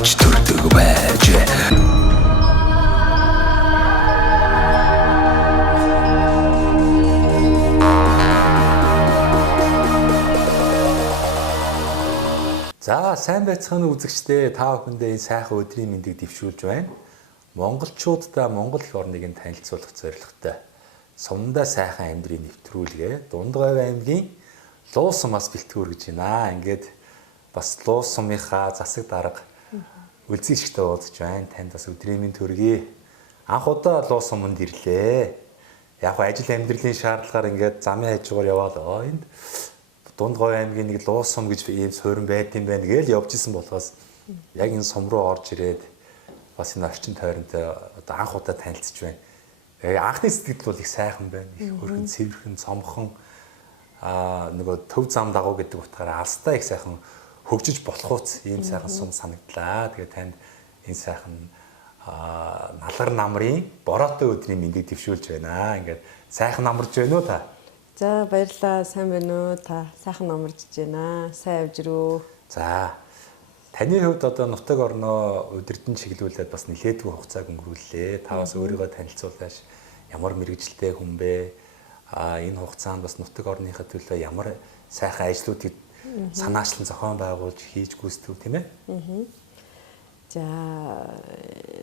авч төрдөг байж. За сайн байцгаана уу үзэгчдээ, та бүхэндээ энэ сайхан өдрийн мэндийг дэвшүүлж байна. Монголчуудаа Монгол эх орныг нь танилцуулах зорилготой Сумдаа сайхан амьдрын нэвтрүүлгээ Дундгойв аймгийн Луус сумаас бэлтгэр гэж байна. Ингээд бас Луус сумынхаа засаг дарга үлзийчтэй уулзж байна. Танд бас өдрийн мэнд төргий. Анх удаа Луус суманд ирлээ. Яг ажил амьдралын шаардлагаар ингээд замын хажуугаар яваал энд Дундгойв аймгийн нэг Луус сум гэж ийм суурин байт юм байна гээл явж исэн болохоос яг энэ сум руу орж ирээд бас энэ орчин тойронтой одоо анх удаа танилцж байна. Анхны сэтгэл бол их сайхан байна. Их хөргөн цэвэрхэн цомхон нөгөө төв зам дагуу гэдэг утгаараа алстай их сайхан хөгжиж болох уц ийм сайхан сум санагдлаа. Тэгээд танд энэ сайхан налгар намрын бороотой өдрийн мэндийг дэвшүүлж байна. Ингээд сайхан намарж байна уу та? За баярлалаа. Сайн байна уу? Та сайхан намарж байна. Сайн явж ирүү. За таны хувьд одоо нутаг орноо удирдан чиглүүлээд бас нэлээдгүй хугацааг өнгөрүүллээ. Та бас өөрийгөө танилцуулаач. Ямар мэрэгжилтэй хүн бэ? Энэ хугацаанд бас нутаг орныхаа төлөө ямар сайхан ажлуудыг санаачлан зохион байгуулж хийж гүйцэтгэв тийм ээ? За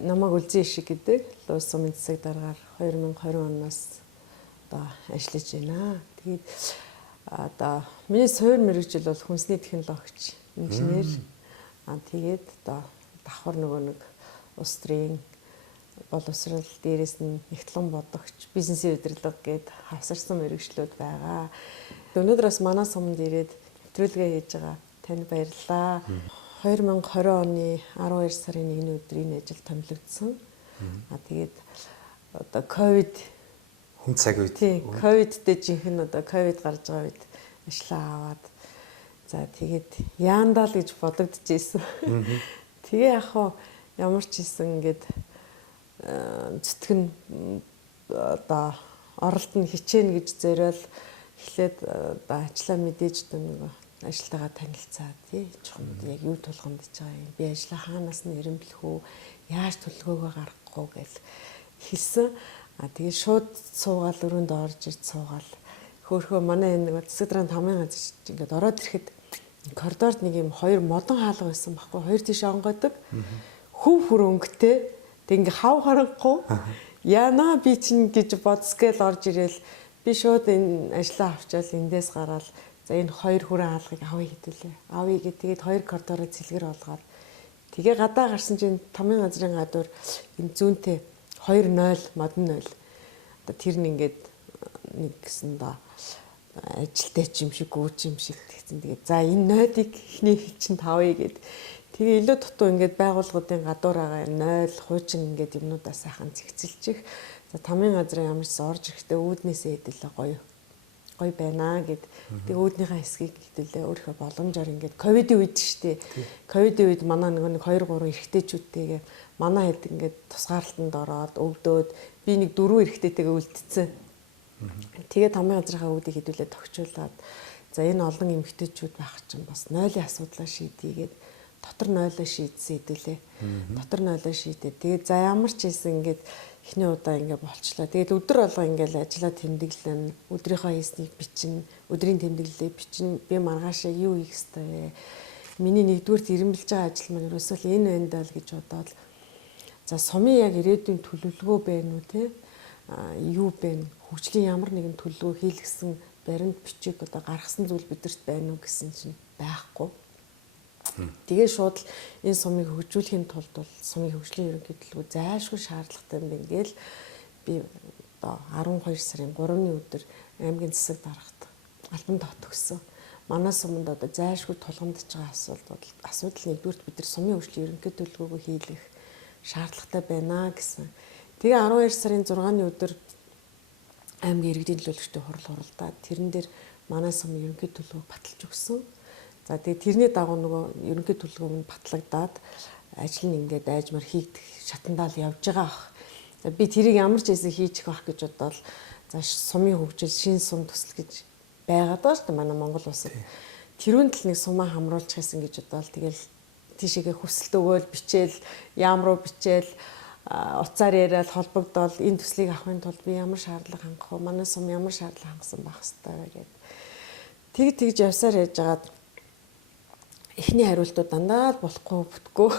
намайг Үлзий шиг гэдэг Луус сумын засаг даргаар 2020 оноос одоо ажиллаж байна. Тэгээд одоо миний суурь мэрэгжил бол хүнсний технологич, инженер. Тэгээд одоо давхар нөгөө нэг улс төрийн боловсрал дээрээс нь нэгтлэн бодогч, бизнесийн удирдлага гээд хавсарсан мэрэгчлүүд байгаа. Өнөөдөр бас манай суманд ирээд нэвтрүүлгээ хийж байгаа. Танд баярлалаа. 2020 оны 12 сарын 1-ний өдөр энэ ажил томилогдсон. Тэгээд одоо ковид хүн цаг үед. Ковидтэй жинхэнэ одоо ковид гарч байгаа үед ажиллаа аваад за тэгээд яандаа л гэж бодогдож ирсэн. Тэгээ яг хоо ямар ч хийсэн ингээд зүтгэн одоо оролт нь хичээнэ гэж зориул эхлээд одоо ажиллаа мэдээж нэг ажилтайгаа танилцаа тий чухамд яг юу тулгамд гэж байгаа юм. Би ажиллаа хаанаас нь ирэмблэх үү, яаж төлөвлөгөөгөө гаргахгүй гэж хэлсэн. Тэгээ шууд суугаал өрөөнд орж ирж суугаал. Хөөхөө манай энэ нэг засаг даргын тамгын газар ингээд ороод ирэхэд коридорт нэг юм хоёр модон хаалга байсан байхгүй. Хоёр тийш онгойдог. Хөв хөрөнгөтэй. Тэг ингээ хав харахгүй. Яна би чинь гэж бодсгээл орж ирээл би шууд энэ ажлаа авчаал эндээс гараал. За энэ хоёр хүрэн хаалгыг авъя гэдүүлээ. Авъя гэд тэгээд хоёр коридороо цэлгэр олгоод тэгээ гадаа гарсан чинь тамгын газрын гадуур энэ зүүнтэй 2-0 модон 0. Одоо тэр нь ингээд нэг гэсэн доо ажилтай ч юм шиг гүүч юм шиг тэгсэн. Тэгээд за энэ ноодыг эхний чинь тавъя гэд. Тэгээ илүү дутуу ингээд байгууллагуудын гадуур байгаа 0 хуучин ингээд юмнуудаа сайхан зэгцэлчих. За тамгын газрын ямар ч орж ирэхдээ үүднээсээ хэдэлээ гоё байна гэд. Тэгээ үүднийхээ хэсгийг хэдэлээ өөрийнхөө боломжоор ингээд ковидын үед штэ. Ковидын үед манай нэг 2-3 эрэгтэйчүүдтэйгээ манай хэд ингээд тусгаарлалтанд ороод өвдөөд би нэг 4 эрэгтэйтэйгээ үлдсэн. Тэгээ тамгын газрынхаа үүдийг хэдүүлээ тогтчуулаад за энэ олон эмэгтэйчүүд байх чинь бас 0-ийн асуудлаа шийдийгээд дотор 0-оо шийдсэн хэдүүлээ. Дотор 0-оо шийдээ. Тэгээ за ямар ч хийсэн ингээд эхний удаа ингээд болчлаа. Тэгээд өдөр болго ингээд ажиллаа тэмдэглэн өдрийнхөө хийснийг бичнэ, өдрийн тэмдэглэлээ бичнэ. Би маргаашаа юу хийх ёстой вэ? Миний нэгдүгürt ирэмбэлж байгаа ажил маань ерөөсөө энэ байна даа л гэж бодоод за сумын яг ирээдүйн төлөвлөгөө байна уу те? Юу байна? Хөгжлийн ямар нэгэн төлөвлөгөө хийлгсэн баримт бичиг одоо гаргасан зүйл бидэрт байна уу гэсэн чинь байхгүй. Тэгээ шууд энэ сумыг хөгжүүлэхийн тулд бол сумын хөгжлийн ерөнхий төлөвлөгөө зайлшгүй шаардлагатай юм байна гээл би одоо 12 сарын 3-ны өдөр аймгийн засаг даргад албан тоо төгссөн. Манай суманд одоо зайлшгүй тулгамдж байгаа асуудал нэгдүгээр бид нар сумын хөгжлийн ерөнхий төлөвлөгөөгөө хийлгэх шаардлагатай байна гэсэн. Тэгээ 12 сарын 6-ны өдөр аймгийн иргэдийн төлөөлөгчтэй хурал хуралдаад тэрэн дээр манай сумын ерөнхий төлөвлөгөөг баталж өгсөн. За тэгээ тэрний дагуу нөгөө ерөнхий төлөвлөгөө нь батлагдаад ажил нь ингээд айжмаар хийгдэх шатандаа л явж байгаа ах. За би тэрийг ямар ч хэсэг хийчих байх гэж бодоод за сумын хөгжил шин сум төсөл гэж байгаад байгаа шүү дээ манай Монгол улсад. Тэрүүн тал нэг сумаа хамруулж хийсэн гэж бодоод тэгэл тийшээгээ хүсэлт өгөөл бичээл яам руу бичээл уцаар яриад холбогдоод энэ төслийг авахын тулд би ямар шаардлага хангах вэ? Манай сум ямар шаардлага хангасан байх хэвээр гэдэг. Тэгж явсаар яаж агаад эхний хариултууд дандаа л болохгүй бүтгөө.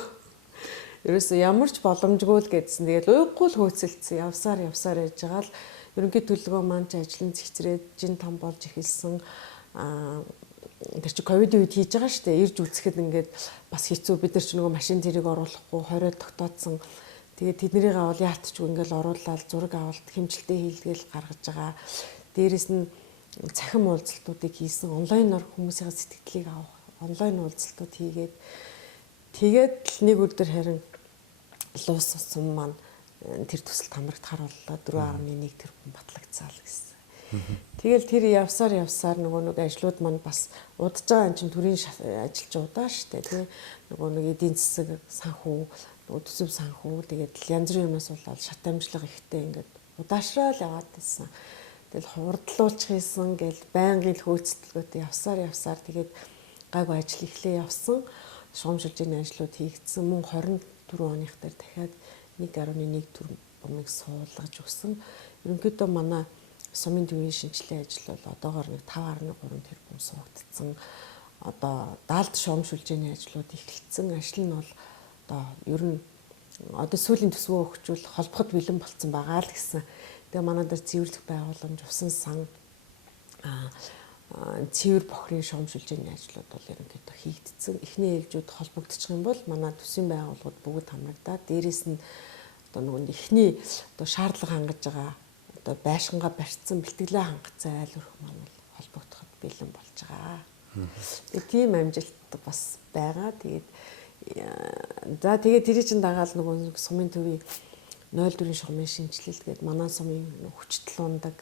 Ерөөсөө ямар ч боломжгүй л гэдсэн. Тэгээд уйггүй л хөөцөлдсөн. Явсаар яаж байгаа л ерөнхий төлөвлөгөө маань ч ажлын зэгцрээд жин том болж эхэлсэн. Тэр чи ковидын үед хийж байгаа шүү дээ. Ирж үзэхэд ингээд бас хэцүү. Бид нар ч нөгөө машин зэрэг оруулахгүй хориод тогтоодсон. Тэгээд тэднийг авал яалтчгүй ингээл оруулаад зураг авалт хэмжилтээ хийлгээл гаргаж байгаа. Дээрэс нь цахим уулзалтуудыг хийсэн. Онлайнаар хүмүүсийн сэтгэлдлийг авах. Онлайн уулзалтууд хийгээд тэгээд л нэг өдөр харин луус сум маань тэр төсөлд хамрагдахаар боллоо 4.1 тэрбум батлагдсаа л гэсэн. Тэгэл тэр явсаар нөгөө нэг ажлууд маань бас удаж байгаа энэ чинь төрийн ажилч удаа штэ тий. Нөгөө нэг эдийн засаг санхүү, нөгөө төсөв санхүү тэгээд янз бүрийн юмас болоод шат амжилга ихтэй ингээд удаашрал яваад байсан. Тэгэл хурдлуулж хийсэн гэл байнгын хөөцөлтгөөтэй явсаар тэгээд гайгүй ажил ихлээ явсан. Шугамшилжийн ажлууд хийгдсэн. Мөн 24 оных дээр дахиад 1.1 тэрбумыг суулгаж өгсөн. Ерөнхийдөө манай сумын төвийн шинжилгээ ажил бол одоогоор нэг 5.3 тэрбум суугдсан. Одоо даалд шугамшилжийн ажлууд эхэлсэн. Ажил нь бол одоо ер нь одоо сүүлийн төсвөө өгчүүл холбоход бэлэн болцсон байгаа л гэсэн. Тэгээ манай дээр цэвэрлэх байгууламж, усан сан цэвэр бохрын шугамшилжийн ажлууд бол ерөнхийдөө хийгдсэн. Эхний ээлжүүд холбогдчих юм бол манай төсвийн байгууллагууд бүгд хамрагдаад дээрээс нь одоо нөгөө эхний одоо шаардлага хангаж байгаа одоо байшингаа барьцсан бэлтгэлээ хангацсан айл өрх маань холбогдоход бэлэн болж байгаа. Тэгээ тийм амжилт бас байгаа. Тэгээд тэр чинь дагаал нөгөө сумын төвийн 04 шугамын шинжилэл гээд манай сумын хүчтэл ундаг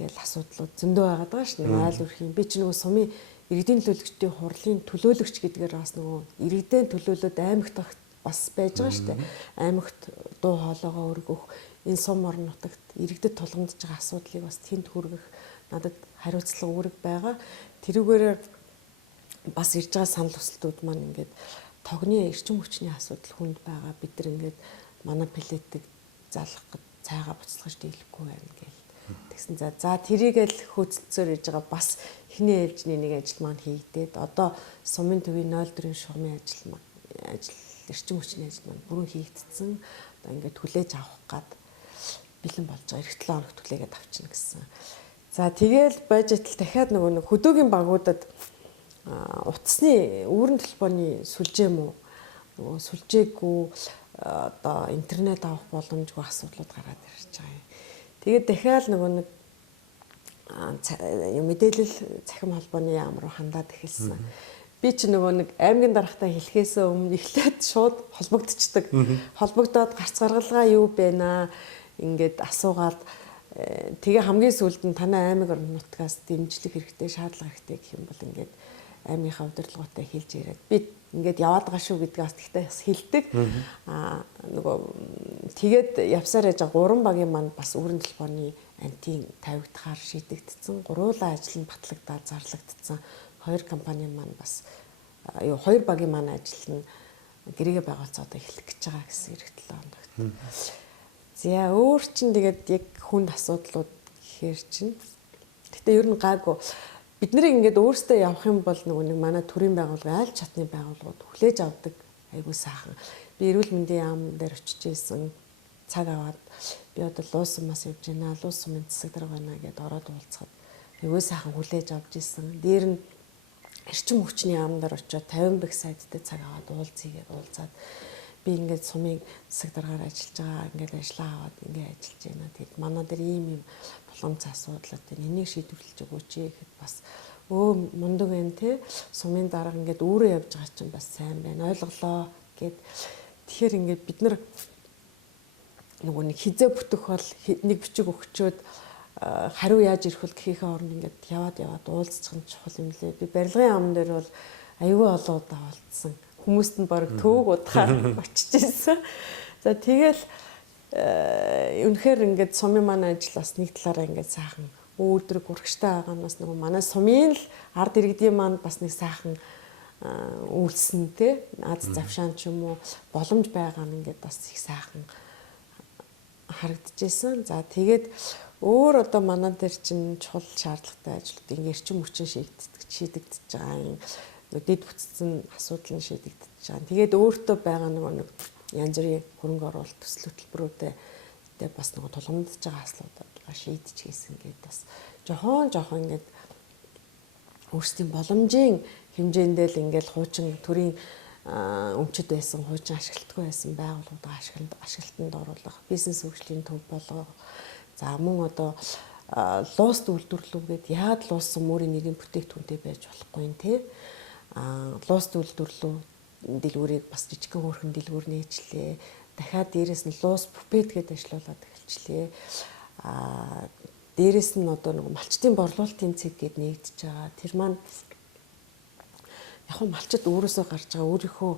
гэл асуудлууд зөндөө байгаад байгаа шүү дээ. Айл өрхийн би ч нөгөө сумын иргэдийн төлөөлөгчдийн хурлын төлөөлөгч гэдгээр бас нөгөө иргэдийн төлөөлөд аймагт бас байж байгаа шүү дээ. Аймагт дуу хоолойгоо өргөх, энэ сум орон нутагт иргэдэд тулгамдж байгаа асуудлыг бас тэнд хүргэх надад хариуцлага үүрэг байгаа. Тэрүүгээр бас ирж байгаа санал хүсэлтүүд маань ингээд тогны эрчим хүчний асуудал хүнд байгаа. Бид нар ингээд манай плетийг залгах гэж цайгаа буцалгаж дийлэхгүй байна гэл. Тэгсэн за тэрийг л хөөцөлцөөр яж байгаа бас эхний ээлжний нэг ажил маань хийгдээд одоо сумын төвийн 04 шугамын ажил эрчим хүчний ажил маань бүрэн хийгдсэн. Одоо ингээд хүлээж авах гад бэлэн болж байгаа. Эх 7 хоногт хүлээгээд авчна гэсэн. За тэгэл бажетл дахиад нөгөө нэг хөдөөгийн багуудад утасны үүрэн телефоны сүлжээ мүү нөгөө сүлжээгүй одоо интернет авах боломжгүй асуудлууд гараад ирж байгаа юм. Тэгээд дахиад нөгөө нэг мэдээлэл цахим холбооны яам руу хандаад эхэлсэн. Би ч нөгөө нэг аймгийн дарагтаа хэлхээсээ өмнө эхлээд шууд холбогдчихдаг. Холбогдоод гарц гаргалгаа юу бэ наа ингээд асуугаад тэгээ хамгийн сүүлд нь танай аймаг орон нутгаас дэмжлэг хэрэгтэй, шаардлага хэрэгтэй гэх юм бол ингээд аймгийнхаа удирдлагуудаа хэлж ирээд би ингээд яваад байгаа шүү гэдгээс тэгтээ бас хэлдэг. Нөгөө тэгээд явсаар яж 3 багийн маань бас үүрэн телефоны антин тавигдахаар шийдэгдсэн. Гуруула ажил нь батлагдаад зарлагдсан. 2 компани маань бас 2 багийн маань ажил нь гэрээгээ байгуулцаа одоо эхлэх гэж байгаа гэсэн эрх 7 хоногт. За өөр чинь тэгээд яг хүнд асуудлууд гэхэр чинь. Гэтэ ер нь гайгүй бид нарыг ингээд өөрсдөө явах юм бол нэг манай төрийн байгууллага аль чатны байгууллагууд хүлээж авдаг айгүй сайхан. Би эрүүл мэндийн яам дээр очиж исэн цаг аваад би одоо луус сумаас явж байна. Луус сумын засаг дарга байна гэдээ ороод уулзахад айгүй сайхан хүлээж авч исэн. Дээр нь эрчим хүчний яам дээр очиод 50 бэх сайдтай цаг аваад уулзаад би ингээд сумын засаг даргаар ажиллаж байгаа. Ингээд ажиллаа аваад ингээд ажиллаж байна. Тэгэд манай дээр ийм боломж асуудлууд байна. Энийг шийдвэрлэж өгөөч гэхэд бас мундаг байна те. Сумын дарга ингээд өөрөө явж байгаа чинь бас сайн байна. Ойлголоо гэд. Тэгэхээр ингээд бид нар нөгөө нэг хизээ бүтэх бол нэг бичиг өгчөөд хариу яаж ирэх вэ гэхийнхээ оронд ингээд яваад уулзчих нь чухал юм лээ. Би барилгын яамн дээр бол аюул олон удаа уулзсан. Хүмүүст нь баг төөг удахаар очиж ирсэн. За тэгэл үнэхээр ингээд сумын маань ажил бас нэг талаараа ингээд сайхан өөдрөг урагштай байгаа нь бас нөгөө манай сумын л ард иргэдийн маань бас нэг сайхан үйлсэн те аз завшаан ч юм уу боломж байгаа нь ингээд бас их сайхан харагдчихсэн. За тэгээд өөр одоо манай дээр чинь чухал шаардлагатай ажлууд эрчим хүчин шийдэгдэж байгаа юм. Дэд бүтцэн асуудал нь шийдэгдэж байгаа. Тэгээд өөртөө байгаа нэг янз бүрийн хөрөнгө оруулалт төсөл хөтөлбөрүүдэд бас тулгамдж байгаа асуудлаа шийдчихсэн гэдэг бас жохон ингээд өөрсдийн боломжийн хэмжээндээ л ингээл хуучин төрийн өмчөд байсан, хуучин ашиглалтгүй байсан байгууллагуудаа ашиглалтанд оруулах, бизнес хөгжлийн төв болгох. За мөн одоо лууст үйлдвэрлэлгээд яад лууссан мөрийн нэгэн бүтээгдэхүүнтэй байж болохгүй юм те. Лууст үйлдвэрлэл дэлгүүрийг бас жижигхэн хөрхэн дэлгүүр нээчлээ. Дахиад дээрэс нь луус буфет гэдээ ажиллаулаад эхэлчлээ. Дээрэс нь одоо нэг малчтын борлуулалтын цэг гэд нэгдэж байгаа. Тэр маань яг малчд өөрөөсөө гарч байгаа өөрийнхөө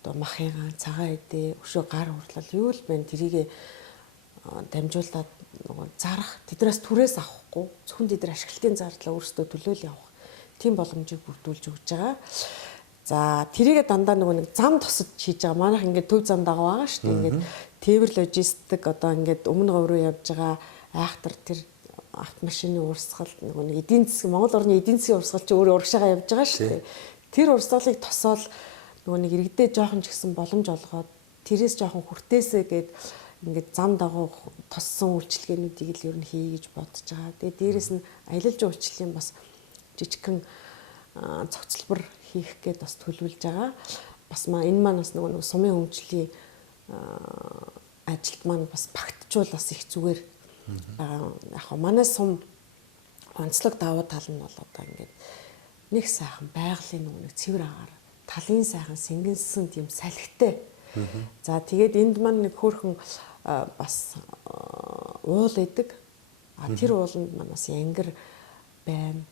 одоо махыгаа, цагаан эдээ, өшөө гар хурлал юу л байна тэрийг дамжуулаад нөгөө зарах, тэднээс түрээс авахгүй, зөвхөн тэдний ашиглалтын зардлаа өөрсдөө төлөөл явах. Тийм боломжийг бүрдүүлж өгч байгаа. За тэрийг дандаа нэг зам тосод хийж байгаа. Манайх ингээд төв зам дагав байгаа шүү дээ. Ингээд тээвэр логистик одоо ингээд өмнө говь руу явж байгаа айхтар тэр автомашины урсгал нэг эдийн засгийн Монгол орны эдийн засгийн урсгал чи өөрөө урагшаага явж байгаа шүү дээ. Тэр урсгалыг тосоол нэг иргэдээ жоохон ч гэсэн боломж олгоод тэрээс жоохон хүртээсэ гээд ингээд зам дагуу тоссон үйлчлэгээнүүдийг л ер нь хий гэж бодож байгаа. Тэгээд дээрэс нь аялал жуулчлалын бас жижигхэн цогцлбор хийх гээд бас төлөвлөж байгаа. Бас энэ маань бас нэг сумын өмчлийн ажилд маань бас багтжуул бас их зүгээр. Яг манай сум онцлог давуу тал нь бол одоо ингээд нэг сайхан байгалийн нэг цэвэр агаар талын сайхан сэнгэнсэн тийм салхитай. За тэгээд энд маань нэг хөөрхөн бас уул идэг. Тэр ууланд маань бас янгир байна.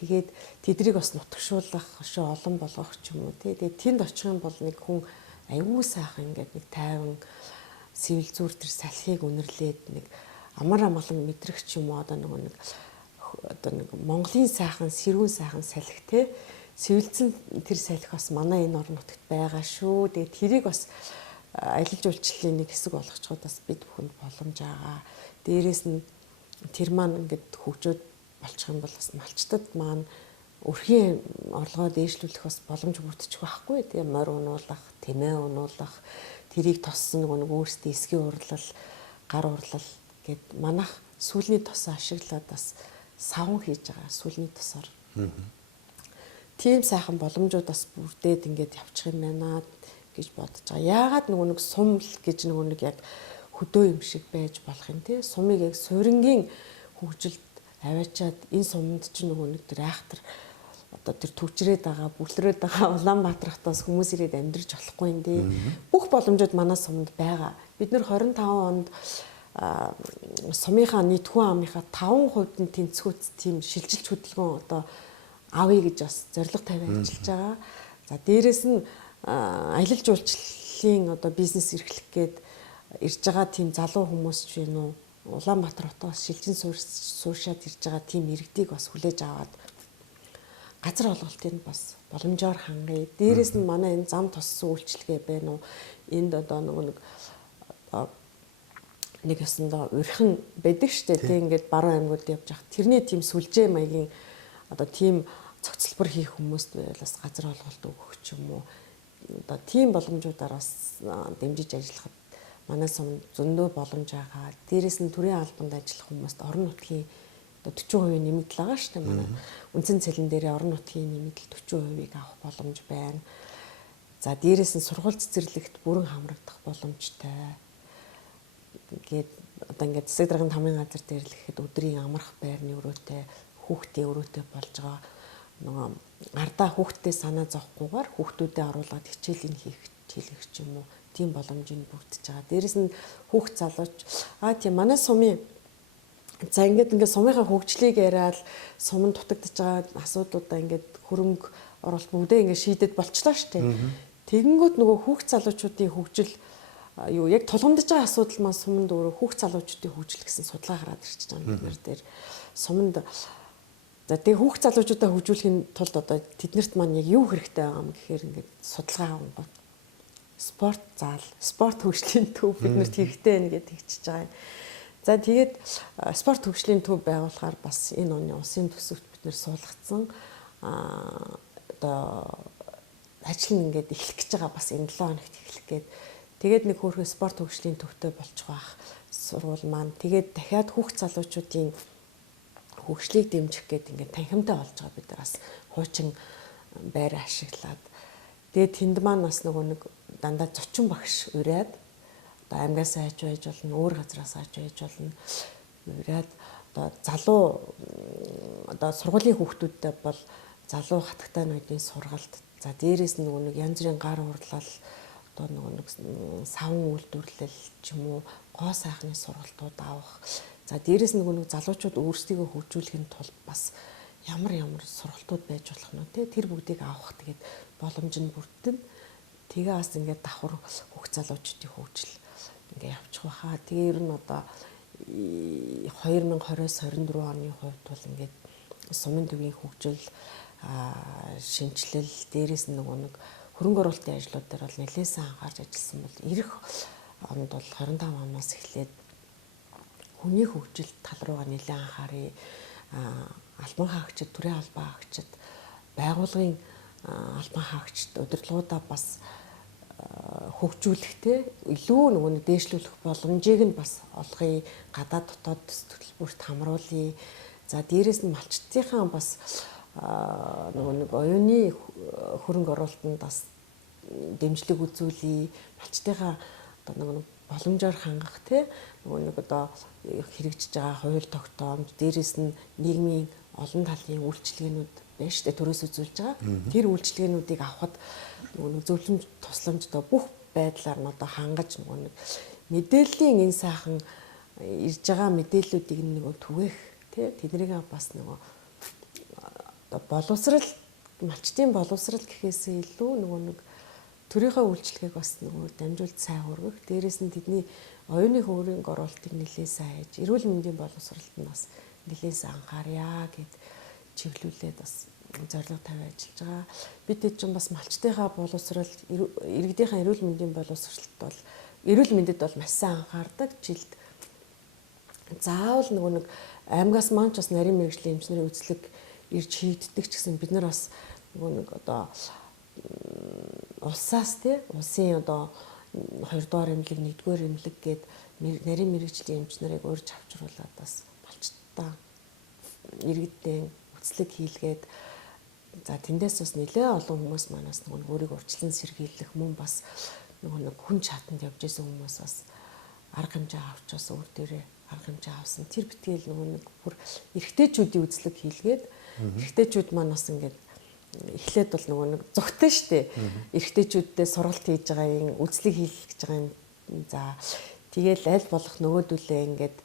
Тэгээд тэдрийг бас нутагшуулах, шоо олон болгох ч юм уу тий. Тэгээд тэнд очих юм бол нэг хүн аюу сайхан ингээд нэг тайван сэвэл зүр тэр салхийг үнэрлээд нэг амар амгалан мэдрэх ч юм уу одоо нэг Монголын сайхан, сэрүүн сайхан салхи тий. Сэвэлцэн тэр салхи бас манай энэ орон нутагт байгаа шүү. Тэгээд тэрийг бас аялал жуулчлалын нэг хэсэг болгочиход бас бид бүхэнд боломж байгаа. Дээрээс нь тэр маань ингээд хөгжөөд болчих юм бол бас малчтад маань өрхийн орлогоо дээшлүүлэх бас боломж бүрдчих байхгүй. Тэгээ морь унуулах, тэмээ унуулах, тэрийг тоссон нэг өөрсдийн эсгийн урлал, гар урлал гэд манайх сүүлний тосоо ашиглаад бас савн хийж байгаа. Сүүлний тосоор. Тийм сайхан боломжууд бас бүрдээд ингээд явчих юм байна гэж бодож байгаа. Яагаад нэг сум гэж нэг яг хөдөө юм шиг байж болох юм те. Сумыг яг суурингийн хөгжилд аваачаад энэ сумд чинь нэг тэр айхтар одоо тэр төвчрээд байгаа, бүлрээд байгаа Улаанбаатархтаас хүмүүс ирээд амьдарч болохгүй юм дээ. Бүх боломжууд манай сумд байгаа. Бид нэр 25 онд сумынхаа нийт хүн амынхаа 5% нь тэнцвүүц тийм шилжилт хөдөлгөөн одоо авъя гэж бас зорилго тавиад ажиллаж байгаа. За дээрэс нь аялал жуулчлалын одоо бизнес эрхлэх гээд ирж байгаа тийм залуу хүмүүс ч вэ нүү Улаанбаатар хотоос шилжин сууршаад ирж байгаа тийм иргэдийг бас хүлээж аваад газар олголтыг бас боломжоор хангая. Дээрээс нь манай энэ зам тоссон үйлчлэгээ байна уу? Энд одоо нэг ёсондоо урьхан байдаг штэ тийм ингээд баруун аймагуд явж байгаа. Тэрний тийм сүлжээ маягийн одоо тийм цогцлбор хийх хүмүүст бас газар олголт өгөх ч юм уу. Одоо тийм боломжуудаар бас дэмжиж ажиллахад манай сум зөндөө боломж байгаа. Дээрээс нь төрийн албанд ажиллах хүмүүст орон нутгийн 40% нэмэгдэл байгаа шүү дээ. Манай үндсэн цалин дээр орон нутгийн нэмэгдэл 40%-ийг авах боломж байна. За дээрээс нь сургууль цэцэрлэгт бүрэн хамрагдах боломжтой. Ингээд одоо ингээд засаг даргын тамгын газар дээр л гэхэд өдрийн амрах байрны өрөөтэй, хүүхдийн өрөөтэй болж байгаа. Нөгөө ардаа хүүхдтэй санаа зовхгүйгээр хүүхдүүдэд оруулаад хичээлийн хийх ч юм уу тийм боломжийг бүрдэж байгаа. Дээрээс нь хүүхд залууч тийм манай сумын за ингээд сумынхаа хөгжлийг яриад суманд дутагдж байгаа асуудлуудаа ингээд хөрөнгө оруулалт бүгдээ ингээд шийдэд болчлоо шүү дээ. Тэгэнгүүт нөгөө хүүхд залуучуудын хөгжил юу яг тулгамдж байгаа асуудал маань суманд өөрөө хүүхд залуучуудын хөгжил гэсэн судалгаа гараад ирчихэж байгаа юм дээр суманд За тэгээ хүүхд залуучуудаа хөгжүүлэхийн тулд одоо тэднэрт маань яг юу хэрэгтэй байгаа юм гэхээр ингээд судалгаа авангууд спорт зал, спорт хөгжлийн төв биднэрт хэрэгтэй байна гэдээ хэлчихэж байгаа юм. За тэгээд спорт хөгжлийн төв байгуулахаар бас энэ оны улсын төсөвт бид нэр суулгацсан одоо ажил нь ингээд эхлэх гэж байгаа бас энэ 7 хоногт эхлэх гээд тэгээд нэг хөөрхөн спорт хөгжлийн төвтэй болчих واخ сургууль маань тэгээд дахиад хүүхд залуучуудын хөгжлийг дэмжих гээд ингээд танхимтай болж байгаа бид нар бас хуучин байр ашиглаад тэгээд тэнд маань бас нэг дандаа зочин багш ураад одоо аймгаасаа хаж байж болно, өөр газраас хаж байж болно. Ураад одоо залуу одоо сургуулийн хүүхдүүдтэй бол залуу хатагтай нүүдийн сургалт. За дээрээс нэг янз бүрийн гар хурлал одоо нэг савн үйлдвэрлэл ч юм уу гоо сайхны сургалтууд авах. За дээрээс нэг залуучууд өөрсдийгөө хөгжүүлэхийн тулд бас ямар сургалтууд байж болох нь те тэр бүгдийг авах тэгээд боломж нь бүрдэн. Тэгээ бас ингээд давхар хүүхд залуучдын хөгжил ингээ явчих байхаа. Тэгээ ер нь одоо 2020-24 оны хувьд бол ингээд сумын төвийн хөгжил шинжилэл дээрээс нэг хөрөнгө оруулалтын ажлууд дээр бол нэлээд сайн анхаарч ажилласан бол ирэх онд бол 25 оноос эхлээд хүний хөгжил тал руугаа нэлээд анхаарыг албан хаагчид, төрийн албан хаагчид, байгууллагын албан хаагчид удирдлагуудаа бас хөгжүүлэхтэй илүү нэг дээшлүүлэх боломжийг нь бас олгоё, гадаад дотоод төлбөрт хамруулъя. За дээрээс нь малчдынхаа бас нэг оюуны хөрөнгө оруулалтанд бас дэмжлэг үзүүлье. Малчдынхаа одоо нэг боломжоор хангах те нэг одоо хэрэгжиж байгаа хууль тогтоомж дээрээс нь нийгмийн олон талын үйлчилгээнүүд байна шүү дээ төрөөс үзүүлж байгаа. Тэр үйлчилгээнүүдийг авахд нэг зөвлөмж тусламж одоо бүх байдлаар нь одоо хангаж нэг мэдээллийн энэ сайхан ирж байгаа мэдээллүүдийг нэг түгээх тий тэднийг бас нэг одоо боловсрал малчдын боловсрал гэхээсээ илүү нэг төрийнхөө үйлчлэгийг бас нэг дамжуулт сайн хөргөх. Дээрээс нь тэдний оюуны хөрөнгө оруулалтыг нэлээд сайн хийж эрүүл мэндийн боловсролд нь бас нэлээд сайн анхаарья гэд чиглүүлээд бас зорилго тавиад ажиллаж байгаа. Бид чинь бас малчдынхаа боловсрал, иргэдийнхээ эрүүл мэндийн боловсролт бол эрүүл мэндэд бол маш сайн анхаардаг. Жилд заавал нэг аймгаас маань ч бас нарийн мэргэжлийн эмчнэрийн үзлэг ирж хийгддэг ч гэсэн бид нар бас нэг одоо улсаас тий улсын одоо 2 дугаар эмнэлэг, 1 дугаар эмнэлэг гээд нарийн мэргэжлийн эмчнэрийг урьж авчруулад бас малчдаа иргэдийн үзлэг хийлгээд за тэндээс бас нэлээ олон хүмүүс манаас нэг өөрийг урьдчилан сэргийлэх мөн бас нэг хүн чатанд явж исэн хүмүүс бас арга хэмжээ авч бас өөр дээрээ арга хэмжээ авсан. Тэр битгэл нэг бүр эрэгтэйчүүдийн үзлэг хийлгээд эрэгтэйчүүд маань бас ингээд эхлээд бол нэг зүгтэн штэ. Эрэгтэйчүүдтэй сургалт хийж байгаа юм, үзлэг хийх гэж байгаа юм. За тэгэл аль болох нөгөөдүүлээ ингээд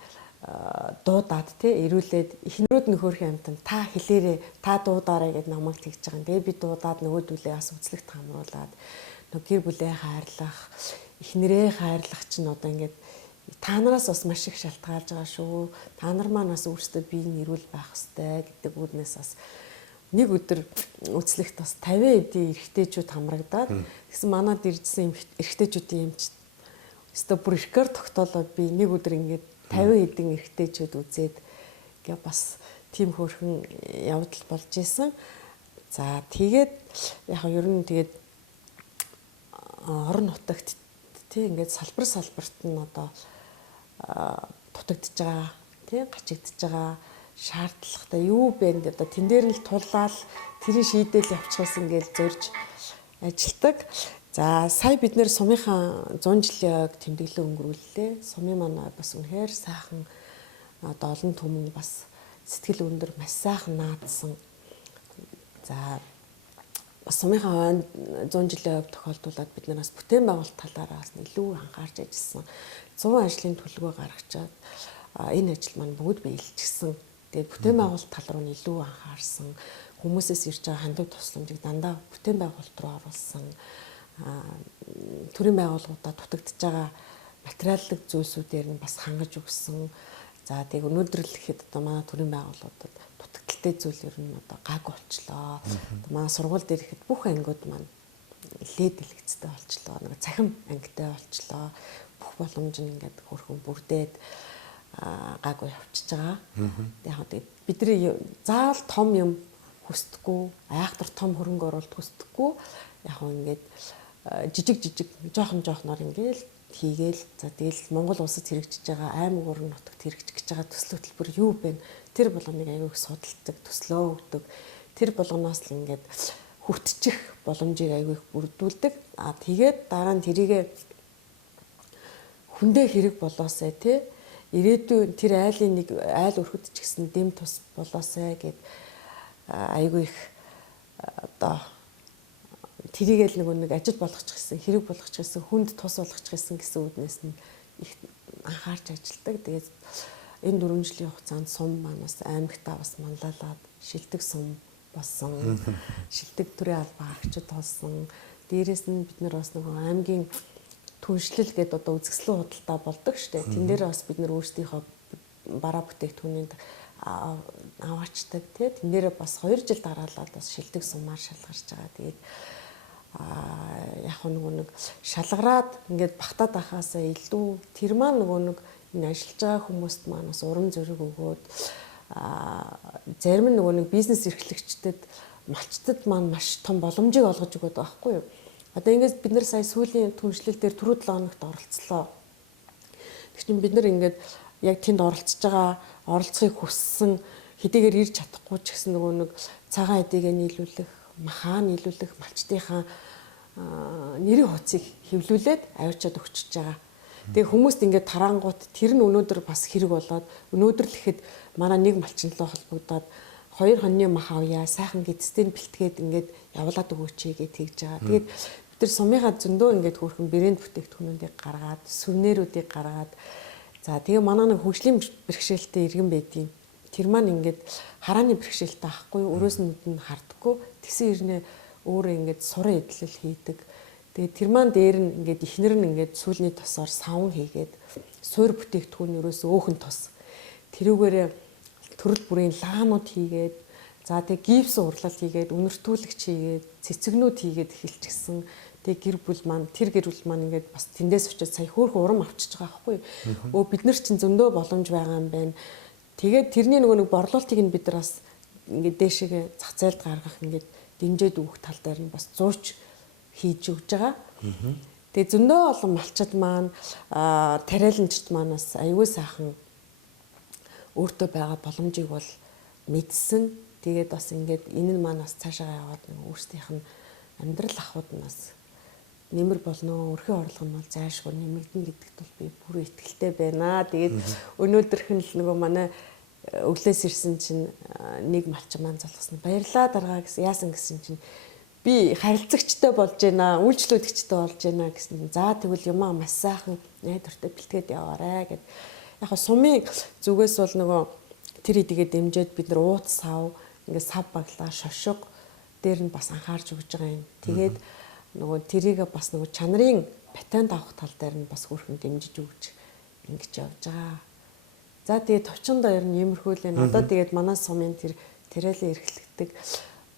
дуудаад тий ирүүлээд эхнэрүүд нөхөрхийн амтан та хэлээрээ та дуудаарай гэд намайг тэгж байгаа юм. Тэгээ би дуудаад нөгөөдүүлээ бас үзлэгт хамруулад нэг гэр бүлээ хайрлах, эхнэрээ хайрлах чинь одоо ингээд та нараас бас маш их шалтгаалж байгаа шүү. Та нар маань бас өөрсдөө биеийн эрүүл байх хэрэгтэй гэдэг үднээс бас нэг өдөр үзлэгт бас 50 эдийн эрэгтэйчүүд хамрагдаад тэгсэн манад иржсэн эрэгтэйчүүдийн эмч өстө бүр рекорд тогтоолоод би нэг өдөр ингээд 50 эдийн эрэгтэйчүүд үзээд гээ бас тийм хөөрхөн явдал болж исэн. За тэгээд яг ер нь тэгээд орон нутагт тий ингээд салбарт нь одоо дутагдж байгаа тий гачигдж байгаа шаардлагатай юу бэ гэдэг одоо тэн дээр л тулаал тэрийг шийдэл явчихсан ингээл зорж ажилдаг. За сая бид нэр сумынхаа 100 жилийн ойг тэмдэглэл өнгөрүүллээ. Сумын манай бас үнэхээр сайхан одоо олон түмэн бас сэтгэл өндөр маш сайхан наадсан. За бас сумынхаа 100 жилийн ойг тохиолдуулаад бид нараас бүтээн байгуулалт талаараас илүү анхаарч ажилласан. 100 ажлын төлөвөө гаргачаад энэ ажил маань бүгд биелчихсэн. Тэгээд бүтээн байгуулалт тал руу илүү анхаарсан. Хүмүүсээс ирж байгаа хандив тусламжийг дандаа бүтээн байгуулалт руу оруулсан. Төрийн байгууллагуудад дутагдж байгаа материаллык зүйлсүүдээр нь бас хангаж өгсөн. За тэг өнөөдөр л ихэд одоо манай төрийн байгууллагуудад дутагдaltaй зүйл ер нь одоо гайгүй болчлоо. Манай сургууль дээр ихэд бүх ангиуд маань лээд дэлгэцтэй болчлоо. Нэг цахим ангитай болчлоо. Бүх боломж нь ингээд хөрхөн бүрдээд гайгүй явчихж байгаа. Яг бидний заал том юм хүсдэггүй, айхтар том хөрөнгө оруулалт хүсдэггүй. Яг ингээд жижиг жоохноор ингээл хийгээл за тэгэл Монгол улсад хэрэгжиж байгаа аймаг орон нутагт хэрэгжиж байгаа төсөл хөтөлбөр юу вэ? Тэр болгоныг аягүй их судалдаг, төслөө өгдөг. Тэр болгоноос л ингээд хүртчих боломжийг аягүй их бүрдүүлдэг. Тэгээд дараа нь тэрийг хүндээ хэрэг болоосай тий. Ирээдүйн тэр айл өрхөд ч гэсэн дэм тус болоосай гэд аягүй их одоо тэрийгэл нэг ажил болгочих гэсэн, хэрэг болгочих гэсэн, хүнд тус болгочих гэсэн үднээс нь их анхаарч ажилладаг. Тэгээд энэ 4 жилийн хугацаанд сум манаас аймагтаа бас манлайлаад шилдэг сум болсон. Шилдэг төрийн албаа агчид болсон. Дээрээс нь бид нар бас нөгөө аймгийн түншлэл гэдэг одоо үзэсгэлэн худалдаа болдог штэ. Тэн дээр бас бид нар өөрсдийнхөө бараа бүтээгдэхүүнийг аваачдаг тий. Тэн дээр бас 2 жил дараалал бас шилдэг сумаар шалгарч байгаа. Тэгээд яг нэг шалгараад ингээд багтаад байхаасаа илүү тэр маань нэг энэ ажиллаж байгаа хүмүүст маань бас урам зориг өгөөд зарим нэг бизнес эрхлэгчдэд малчтад маань маш том боломжийг олгож өгöd байгаа байхгүй юу. Одоо ингээд бид нар сая сүүлийн түншлэл дээр түрүү 7 хоногт оролцлоо. Тэг чинь бид нар ингээд яг тэнд оролцож байгаа оролцохыг хүссэн хэдийгээр ирж чадахгүй ч гэсэн нэг цагаан эдийгээ нийлүүлэх, махаа нийлүүлэх, малчтынхаа нэрийн хуцыг хэвлүүлээд авчиад өгчөж байгаа. Тэгээ хүмүүст ингээд тараангууд тэр нь өнөөдөр бас хэрэг болоод өнөөдөр л ихэд манай нэг малчинлоо холбогдоод 2 хоньны мах авъя, сайхан гэцтэй бэлтгээд ингээд явуулаад өгөөч гэж тэгж байгаа. Тэгээд бид нар сумынхаа зөндөө ингээд хөөрхөн брэнд бүтээгдэхүүнүүдийг гаргаад, сүвнэрүүдийг гаргаад за тэгээ манай нэг хөгжлийн бэрхшээлтэй иргэн байдгийн. Тэр маань ингээд харааны бэрхшээлтэй ахгүй өрөөс нь хардггүй. Тэгсэн ирнэ өөрөө ингээд суран эдлэл хийдэг. Тэгээ тэр маань дээр нь ингээд ихнэр нь ингээд сүүлийн тосоор савн хийгээд суур бүтээгдэхүүн өрөөс өөхөн тос. Тэрүүгээрээ төрөл бүрийн лаанууд хийгээд за тэгээ гипс урлал хийгээд үнэртүүлэгч хийгээд цэцэгнүүд хийгээд эхэлчихсэн. Тэгээ гэр бүл маань тэр гэр бүл маань ингээд бас тэндээс очиж сая хөөрхөн урам авчиж байгаа байхгүй. Өө бид нар чинь зөндөө боломж байгаа юм байна. Тэгээд тэрний нэг борлуулалтыг нь бид нар бас ингээд дээшээгээ зах зээлд гаргах ингээд дэмжээд өгөх тал дээр нь бас зурж хийж өгж байгаа. Тэгээ зөндөө олон малчид маань тариаланчид манаас аюул сайхан өөртөө байгаа боломжийг бол мэдсэн. Тэгээд бас ингээд энэ нь манаас цаашаа яваад өөрсдийнх нь амьдрал ахуйднаас нэмэр болно. Өрхийн орлого нь бол зайлшгүй нэмэгдэн гэдэгт бол би бүр итгэлтэй байна. Тэгээд өнөөдөрх нь л нөгөө манай өглөөс ирсэн чинь нэг малчин маань залгасан. Баярлаа даргаа гэсэн яасан гэсэн чинь би харилцагчтай болж байна, үйлчлүүлэгчтэй болж байна гэсэн. За тэгвэл юмаа маш сайхан найдвартай бэлтгээд яваарэ гэд. Яг сумын зүгээс бол нөгөө тэр хэдийгээ дэмжиж бид нар ууц сав, ингээд сав баглаа, шошго дээр нь бас анхаарч өгж байгаа юм. Тэгээд нөгөө тэрийг бас нөгөө чанарын патент авах тал дээр нь бас хөрхэн дэмжиж өгч ингэж явж байгаа. За тэгээд товчондоо ер нь иймэрхүү л энэ. Одоо тэгээд манай сумын тэр тэрэлэн эрхлэгдэг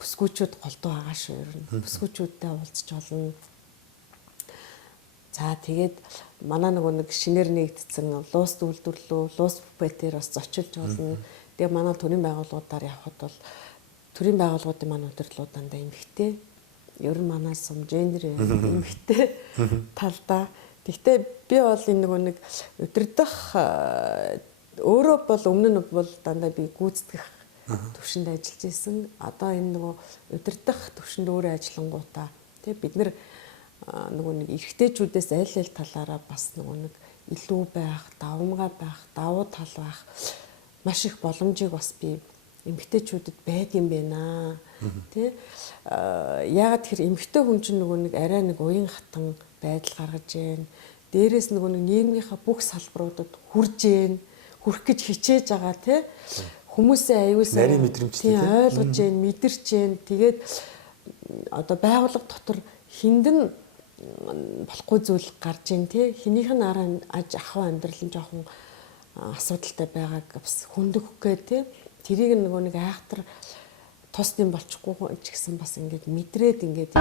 бүсгүүчүүд голдуу байгаа шүү ер нь. Бүсгүүчүүдтэй уулзч болно. За тэгээд манай нэг шинээр нэгдсэн луус үйлдвэрлэлөө, луус буфетээр бас зочилж болно. Тэгээ манай төрийн байгууллагуудаар явхад бол төрийн байгууллагуудын манай удирдлууд дандаа эмэгтэй. Ер нь манай сум гендер эмэгтэй талдаа. Гэхдээ би бол энэ нэг удирдах өөрөө бол өмнө нь бол дандаа би гүйцэтгэх төвшөнд ажиллаж исэн. Одоо энэ удирдах төвшөнд өөрөө ажиллангуудаа тий бид нар нэг эрэгтэйчүүдээс аль талаараа бас нэг илүү байх, давмгай байх, давуу тал байх маш их боломжийг бас би эмэгтэйчүүдэд байдаг юм байна. Тэ яагаад тэр эмэгтэй хүн чинь нэг арай нэг уян хатан байдал гаргаж гээ. Дээрээс нэг нийгмийнхаа бүх салбаруудад хүрх гэж хичээж байгаа тий. Хүмүүсээ аюулсаа нарийн мэдрэмжтэй ойлгож гээ, мэдэрч гээ. Тэгээд одоо байгууллага дотор хиндэн болохгүй зүйл гарч ийн тий. Хинийх нь аж ахуй амьдрал нь жоохон асуудалтай байгааг бас хөндөх гээ тий. Тэрийг нөгөө нэг айхтар тус юм болчихгүй ч гэсэн бас ингээд мэдрээд ингээд